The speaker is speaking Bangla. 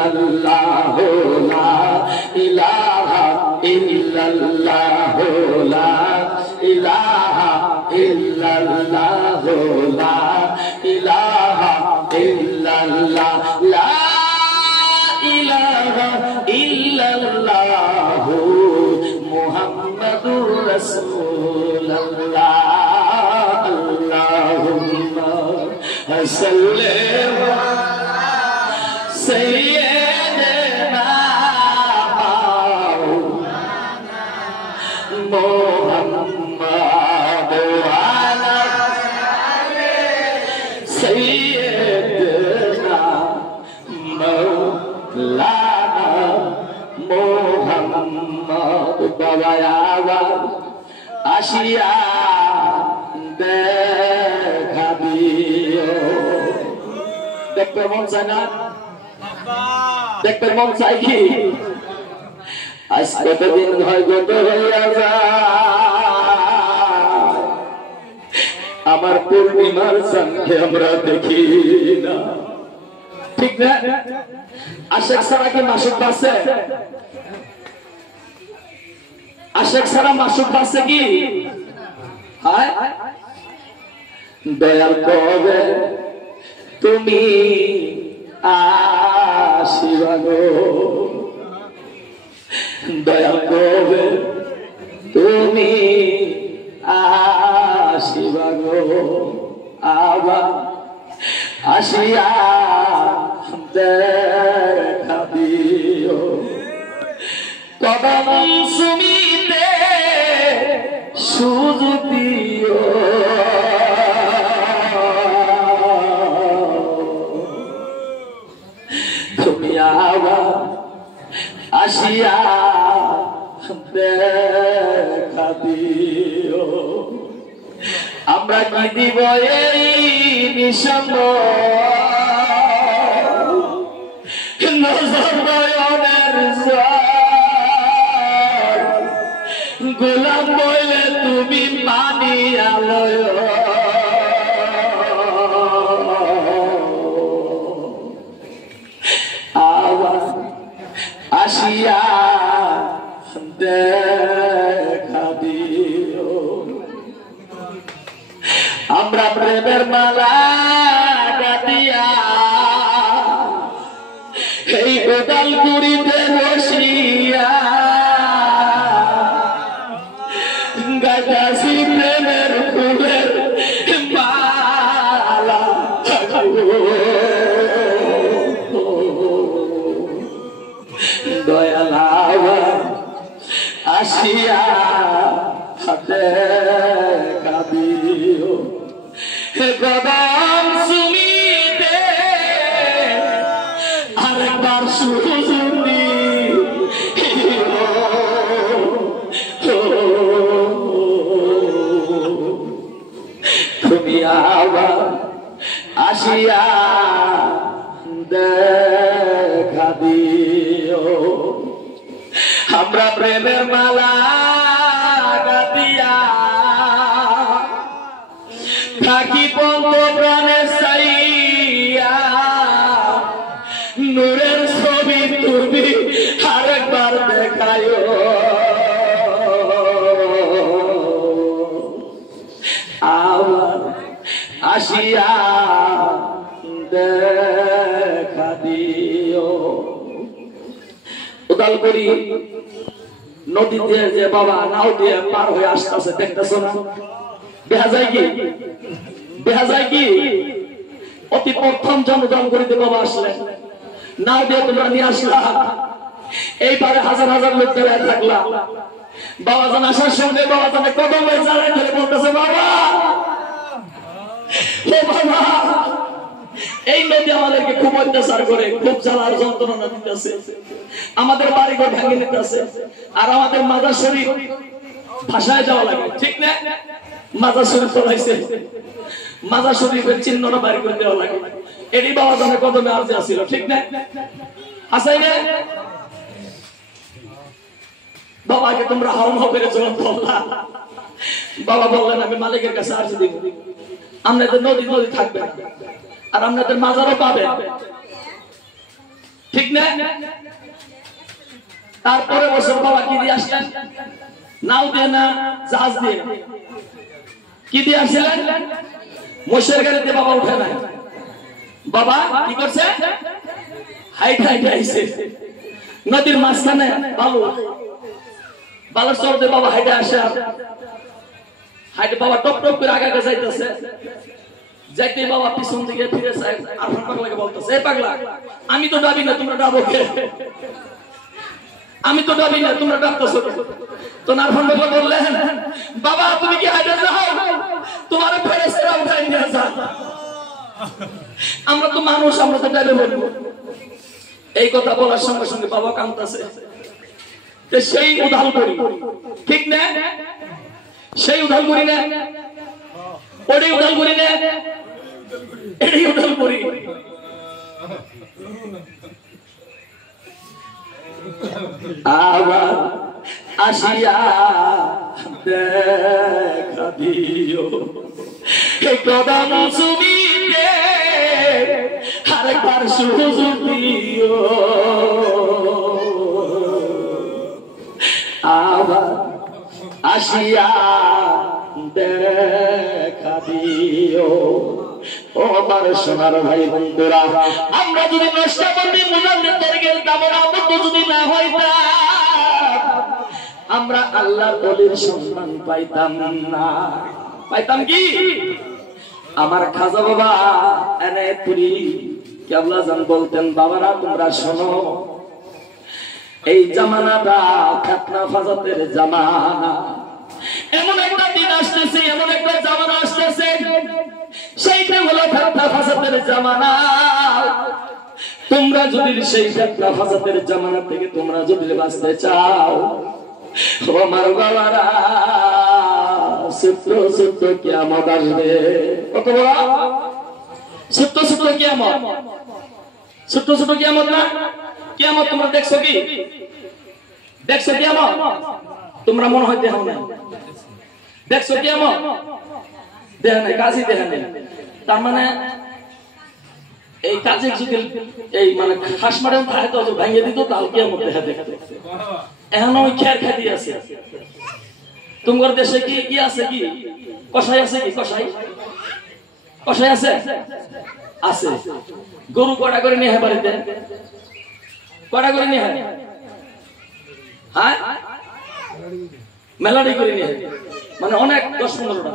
ইল্লাল্লাহ লা ইলাহা ইল্লাল্লাহ লা ইলাহা ইল্লাল্লাহ লা ইলাহা ইল্লাল্লাহ লা ইলাহা ইল্লাল্লাহ মুহাম্মাদুর রাসূলুল্লাহ আল্লাহুম্মা সাল্লি আলা সাইয়্যিদিনা মুহাম্মাদ ওয়া আলা আলি সাইয়্যিদিনা মাওলানা মুহাম্মদ বাবা আসিয়া দেখা দিও। দেখতে মন চায় না? দেখতে মন চাই কি? আজ কতদিন হয় গত হইয়া যায়, আমার পূর্ণিমার চাঁদকে আমরা দেখি না, ঠিক না? আশেক ছাড়া কি মাসুক বাঁচে? আশেক ছাড়া মাসুক বাঁচে কি? দয়াল কবে তুমি আসিবা গো, দয়াল কবে তুমি আসিবা গো, আবার আসিয়া দেখা দিও। কদম সুমিতে সুযোগ দিও, তুমি আবার আসিয়া দেখা দিও। আমরা কি দিব এই নিঃসঙ্গ নজর নয়নের গোলাম বইলে তুমি মানিয়া লয়, আবার আসিয়া দেখা দিও। আমরা প্রেমের মালা গাঁথিয়া এই গোদালগুড়িতে বসিয়া গাইতাছি প্রেমের ফুলের মালা। দয়াল আবার আসিয়া দেখা দিও। কদম সুমিতে আরেকবার সুযোগ দিও, তুমি আবার আসিয়া দেখা দিও। আমরা প্রেমের মালা গাঁথিয়া থাকি পন্ত প্রাণে চাইয়া, নূরের ছবি তুমি আরেকবার দেখায়ো, আবার আসিয়া দেখা দিও। উদালগুড়ি নদীতে যে বাবা নাও দিয়ে পার হয়ে আসতেছে, দেখতেছো না? দেখা যায় কি? দেখা যায় কি? অতি প্রথম উদালগুড়িতে বাবা আসলেন, নাও দিয়ে তোমরা নিয়ে আসলা, এইবারে হাজার হাজার লোক দাঁড়ায় থাকলা। বাবা জান আসার সঙ্গে বাবা জানে কদমে চালায় ধরে বলতেছে, বাবা ও বাবা, এই নদী আমাদেরকে খুব অত্যাচার করে, খুব জ্বালার যন্ত্রণা দিতেছে, আমাদের বাড়িঘর ভেঙে নিতেছে, আর আমাদের মাজার শরীফ ভাষায় যাওয়া লাগে, ঠিক না? মাজার শরীফ চলাইছে, মাজার শরীফের চিহ্নটা বাড়ি করে দেওয়া লাগে। এটি বাবা জানে কদমে আর্জি আসছিল, ঠিক না? আসাই না? বাবাকে তোমরা হাওম হবে যখন বললা, বাবা বললেন আমি মালিকের কাছে আর্জি দিব, আপনাদের নদী নদী থাকবে আর আপনাদের মাজারও পাবে, ঠিক না? তারপরে বছর বাবা কি দিয়ে আসলেন? নাও দিয়ে না জাহাজ দিয়ে? কি দিয়ে আসছিলেন? মোষের গাড়িতে বাবা উঠে নাই। বাবা কি করছে? হাইট হাইট আইছে নদীর মাঝখানে বালুর চরতে বাবা হাইটে আসে। হাইটে বাবা টপ টপ করে আগে আগে যাইতেছে। যাইতে বাবা পিছন দিকে ফিরে চায় আর পাগলাকে বলতেছে, এই পাগলা, আমি তো ডাবি না, তোমরা ডাবো কে? আমি তো ডাবি না, তোমরা ডাবতেছো। তো নারফান বাবা বললেন, বাবা তুমি কি হাইটে যাও? তোমার ফেরেশতারা উঠাই নিয়ে যায়। আমরা তো মানুষ, আমরা তো ডাবে বলবো। এই কথা বলার সঙ্গে সঙ্গে বাবা কাঁদতেছে। সেই উদাল করি, ঠিক না? সেই উদাল করি না, ওটাই উদাল করি না, এটাই উদাল করি। আবার আসিয়া দেখা দিও কদম সুমিতে আরেকবার সুযোগ দিও। আবার আসিয়া দেখা দিও। ও আমার সোনার ভাই বন্ধুরা, আমরা যদি নষ্ট করতে মুজাদ্দিদের গেলতাম, আমরা যদি না হইতাম, আমরা আল্লাহর ওলির সম্মান পাইতাম না। পাইতাম কি? আমার খাজা বাবা এনায়েতপুরি কেবলা জান বলতেন, বাবারা তোমরা শোনো, এই জামানাটা খাতনা ফাজাতের জামানা। এমন একটা দিন আসতেছে, এমন একটা জামানা আসতেছে, সেইটা হলো খাতনা ফাজাতের জামানা। তোমরা যদি সেই খাতনা ফাজাতের জামানা থেকে তোমরা যদি বাঁচতে চাও, আমার বাবারা, সূত্র সূত্র কিয়ামত আসবে। কত বড় সূত্র সূত্র কিয়ামত? সূত্র সূত্র কিয়ামত না? কিয়ামত তোমরা দেখছো কি? দেখছো কিয়ামত? তোমরা মনে হয় দেখো না। দেখছো কিয়ামত? দেখে নাই, কাজই দেখে নাই। তার মানে এই কাজে যদি এই মানে হাঁস মারেন থাকে তো ভাঙিয়ে দিত, তাহলে কিয়ামত দেখা দেখতে। এখন ওই খেয়ার খাতি আছে। তোমার দেশে কি কি আছে? কি কষাই আছে? কি কষাই? কষাই আছে? আছে। গরু কটা করে নিয়ে হয় বাড়িতে? কটা করে নিয়ে হয়? হ্যাঁ, মেলাডি করে নিয়ে, মানে অনেক 10-15টা।